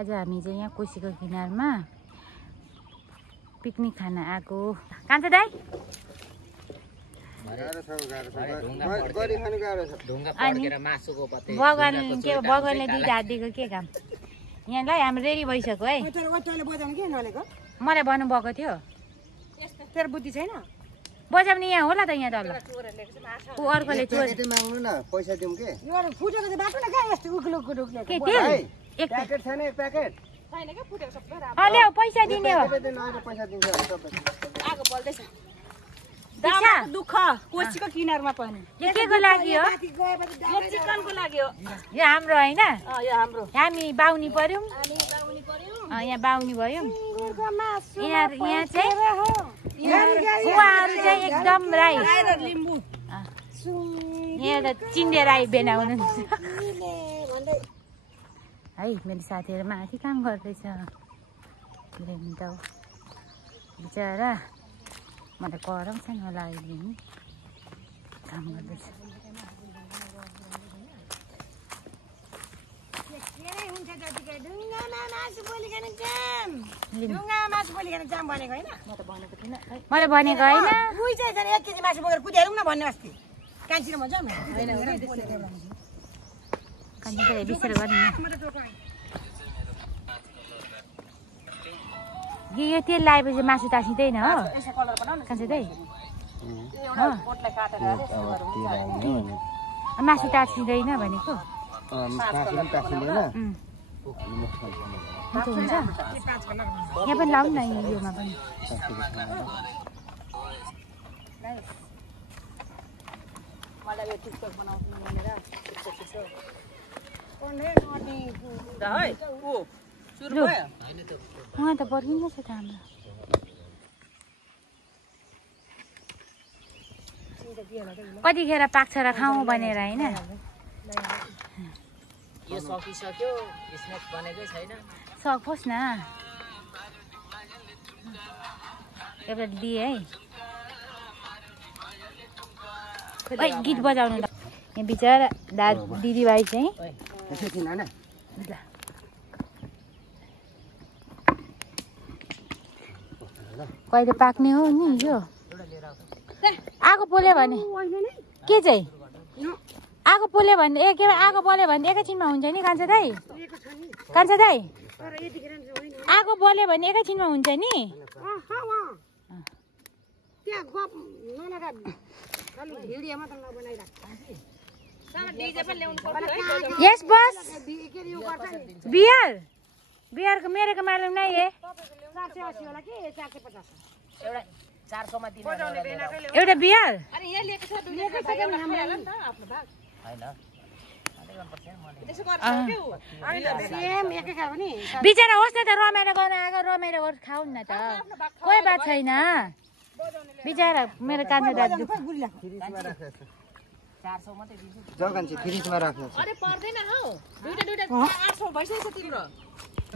आज हामी चाहिँ यहाँ कोसीको किनारमा पिकनिक खान आएको। कान्छ दाइ बगरले दिँदा दिएको के काम यहाँ ल हाम्रो रेडी भइसक्यो है। मलाई भन्नु भएको थियो तेरो बुद्धि छैन बजाउने यहाँ होला त यहाँ तल ऊ अर्कोले चोर माग्नु न पैसा दिउँ के यो फुटेको चाहिँ बाटो न कहाँ यस्तो उक्लो उक्लो के तेल एक प्याकेट छैन एक प्याकेट छैन के फुटेको सबै ल्याऊ पैसा दिने हो पैसा दिन्छ आगो बल्दैछ दादा दुःख कोसीको किनारमा पनि यो के को लागि हो यो चिकनको लागि हो यो हाम्रो हैन यो हाम्रो हामी बाउनी पर्यौं हामी बाउनी पर्यौं यहाँ बाउनी भयौं सुँगुरको मासु यहाँ चाहिँ उहाँहरु चाहिँ एकदम राई र लिम्बू यहाँ त चिन्डे राई बेना हुनुहुन्छ भन्दै है मेरो साथीहरु माथि काम गर्दैछ त बिचारा मलाई कराउँछ होला अहिले नि काम गर्दैछ मैले भनेको होइन बिस्तारै गर्ने यो तेल लगाएपछि मासु टाँसिँदैन हो कान्छ दाइ मासु टाँसिँदैन भनेको हुन्छ यहाँ पनि लाउँ न योमा पनि उहाँ त पर्खिँदैछ त हाम्रो कतिखेर पाक्छ र खाउँ भनेर होइन यो सकिसक्यो स्नेक बनेकै छैन सकोस् न एउटा दिए है खोइ गीत बजाउनु त यहाँ बिचरा दिदीभाइ चाहिँ कहिले पाक्ने हो नि यो आगो पोल्यो भने के चाहिँ आगो पोल्यो भने के आगो बल्यो भने एकैछिनमा हुन्छ नि कान्छ दाइ आगो बल्यो भने एकैछिनमा हुन्छ नि यस बस बिहारको मेरोको मालुम नै है एउटा बिहार बिचरा होस् न त रमाइलो गर्न आएको रमाइलो गरेर खाऊ न त कोही बात छैन बिचरा मेरो कान्छो दाजु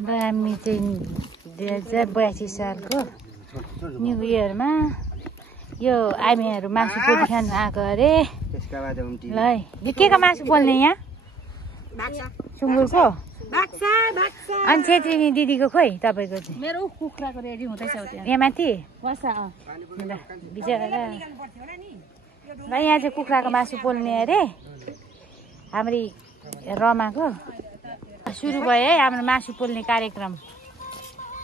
हामी चाहिँ 2082 सालको न्यु इयरमा यो आइमीहरू मासु पोल्न खानु आएको अरे ल यो के को मासु पोल्ने यहाँ सुँगुरको अनि छेत्रिनी दिदीको खोइ तपाईँको चाहिँ मेरो कुखुराको रेडी हुँदैछ यहाँ माथि बिचरा ल यहाँ चाहिँ कुखुराको मासु पोल्ने अरे हाम्री रमाको सुरु भयो है हाम्रो मासु पोल्ने कार्यक्रम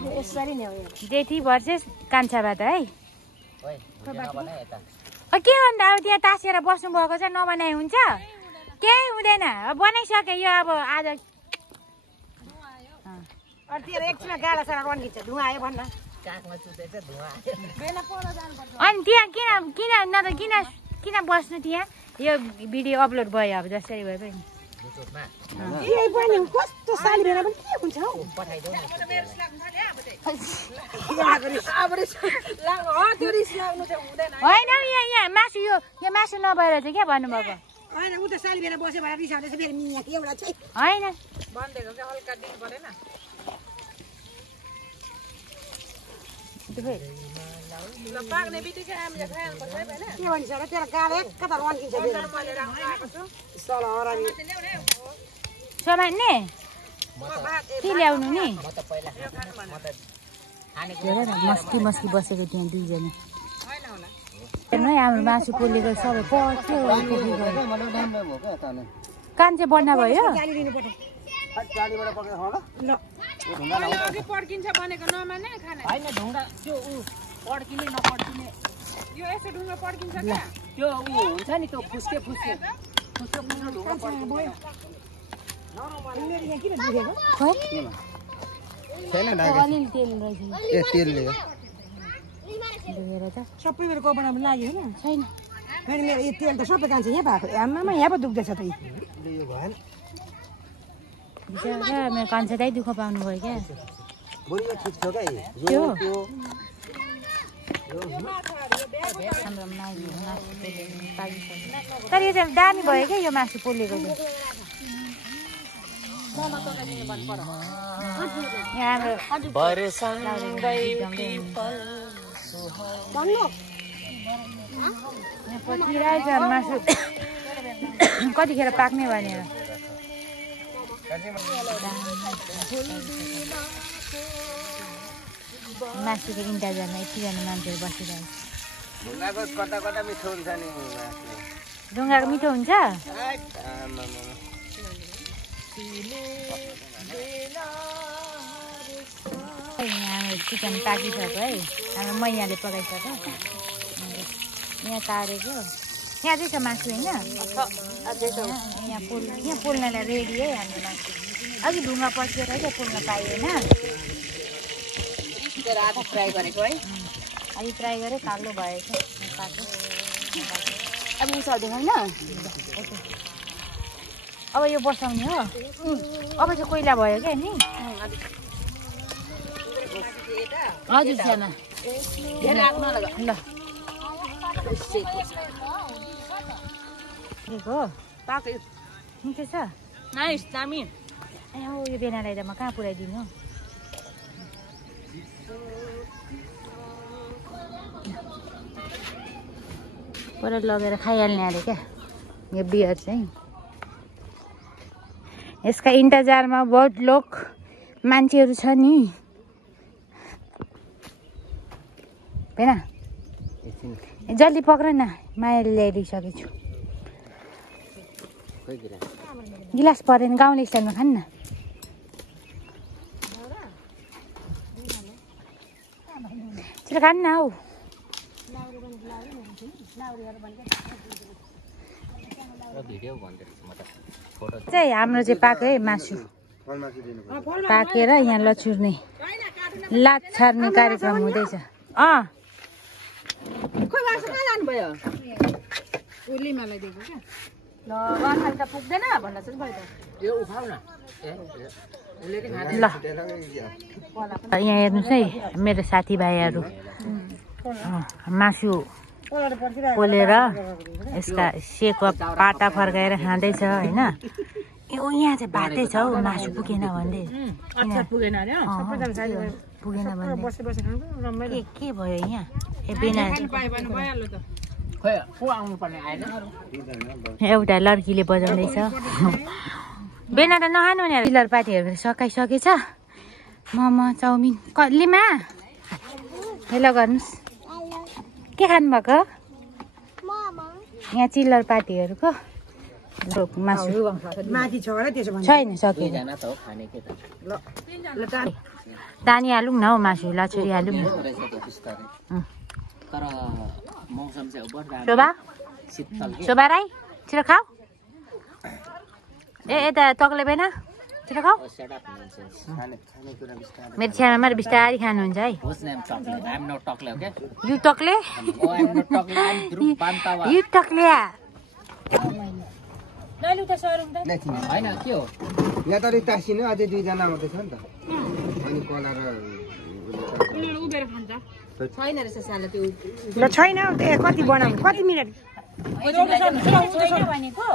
यसरी नै हो जेठी भर्सेस कान्छाबाट है के भन्दा अब त्यहाँ तासेर बस्नु भएको छ नबनाइ हुन्छ केही हुँदैन बनाइसके यो अब आज एकछिनमा गाडा सारा रन्किन्छ धुवा आयो भन्न अनि त्यहाँ किन न त किन बस्नु त्यहाँ यो भिडियो अपलोड भयो अब जसरी भए पनि कस्तो साली बेला पनि के हुन्छ हौ होइन यहाँ मासु यो मासु नभएर चाहिँ क्या भन्नुभएको होइन उ त साली बेला बस्यो भने रिसाउँदैछ फेरि मिया एउटा चाहिँ होइन बन्देको के हल्का दिन परेन पाक्ने बित्तिकै हामीले खानुपर्छ है हैन के भन्छ र तेरो गाडा एकता रन्किन्छ समान्ने के ल्याउनु नि म त पहिला म त खानेको हेर न मस्की बसेको त्यहाँ दुईजना हेर्नु है हाम्रो मासु पोलेको सबै पर्थ्यो कान्छे बन्ना भयो गाडीबाट पक्रेर खाऊ ल पड्किन्छ भनेको नमाने खाना होइन ढुङ्गा त्यो ऊ पड्किने नपड्किने यो यसो ढुङ्गा पड्किन्छ क्या त्यो ऊ हुन्छ नि त्यो फुस्के ढुङ्गा पड्किन्छ छैन अलिअलि तेल रहेछ ए तेलले हेर त सबै मेरो कपडामा लाग्यो होइन छैन मैले मेरो यो तेल त सबै कान्छ यहाँ भएको आमामा यहाँ पो दुख्दैछ त यो भएन बिचरा मेरो कान्छै दुःख पाउनु भयो क्या बरु यो ठिक छ क्या त्यो यो हाम्रो मासु पोलेको पाकिसक्यो तर यो चाहिँ दामी भयो क्या यो मासु पोलेको चाहिँ यहाँ पचिरहेछ मासु कतिखेर पाक्ने भनेर मासुको इन्तजारमा यतिजना मान्छेहरू बसिरहेको ढुङ्गाको कता कता मिठो हुन्छ नि ढुङ्गाको मिठो हुन्छ हाम्रो चिकन पाकिसक्यो है हाम्रो मैयाले पकाइसक्यो यहाँ तारेको यहाँ चाहिँ छ मासु होइन यहाँ पोल्नलाई रेडी है हाम्रो मासु अघि ढुङ्गा पसेर क्या पोल्न पाइएन आधा फ्राई गरेको है अघि फ्राई गरेँ कालो भएछ पाको अब उसाल्दैन होइन अब यो बसाउने हो अब चाहिँ कोइला भयो क्या नि हजुर छ्यामा ल हो पाक्यो निकै छ नाइस दामी ए हो यो बेनालाई त म कहाँ पुऱ्याइदिनु पर लगेर खाइहाल्ने अरे क्या यो बियर चाहिँ यसका इन्तजारमा बहुत लोग मान्छेहरू छ नि होइन जल्दी पक्र न मायाले ल्याइदिइसकेको छु गिलास परेन गाउँले स्टाइलमा खान्न छिटो खान्न हौ चाहिँ हाम्रो चाहिँ पाक्यो है मासु पाकेर यहाँ लचुर्ने लात छार्ने कार्यक्रम हुँदैछ पुग्दैन भन्दा चाहिँ यो उठाउ न ल यहाँ हेर्नुहोस् है मेरो साथीभाइहरू मासु पोलेर यसका सेको पाटा फर्काएर खाँदैछ होइन यहाँ चाहिँ भातै छ हौ मासु पुगेन भन्दै पुगेन पुगेन भन्दै के भयो यहाँ ए बेना एउटा लड्कीले बजाउँदैछ बेना त नखानु नि चिल्लर पार्टीहरू सकाइसकेछ मोमो चाउमिन लिमा हेलो गर्नुहोस् के खानुभएको यहाँ चिल्लर पार्टीहरूको मासु माथि छ होला त्यसो भने छैन सकेन तानिहालौँ न हौ मासु लचुरिहालौँ न तर मौसम चाहिँ शोभा शोभा राई छिटो खाऊ ए यता तक्ले बेना छिटो खाऊ मेरो छ्यामा बिस्तारै खानुहुन्छ है यु टक्ले यु टक्लिया होइन के हो यहाँ त टाँसिनु अझै दुईजना आउँदैछ नि त अनि कला र छैन रहेछ सानो त्यो ल छैन कति बनाउनु कति मिनट भनेको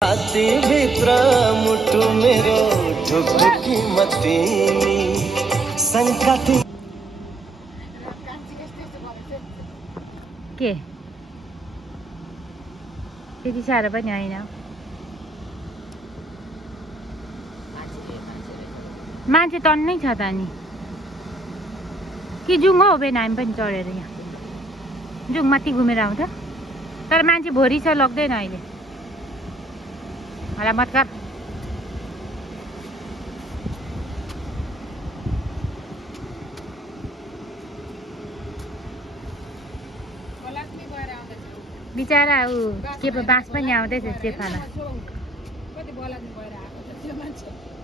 हाती भित्र मुटु मेरो ढुकढुकी मतिनी संकाती के त्यति साह्रो पनि होइन मान्छे टन्नै छ त नि कि जुङ हो बेन हामी पनि चढेर यहाँ जुङ माथि घुमेर आउँछ तर मान्छे भोरी छ लग्दैन अहिले होला मत कर बिचारा ऊ के पो बाँस पनि आउँदैछ चेपाला कति बोला भएर आएको त्यो मान्छे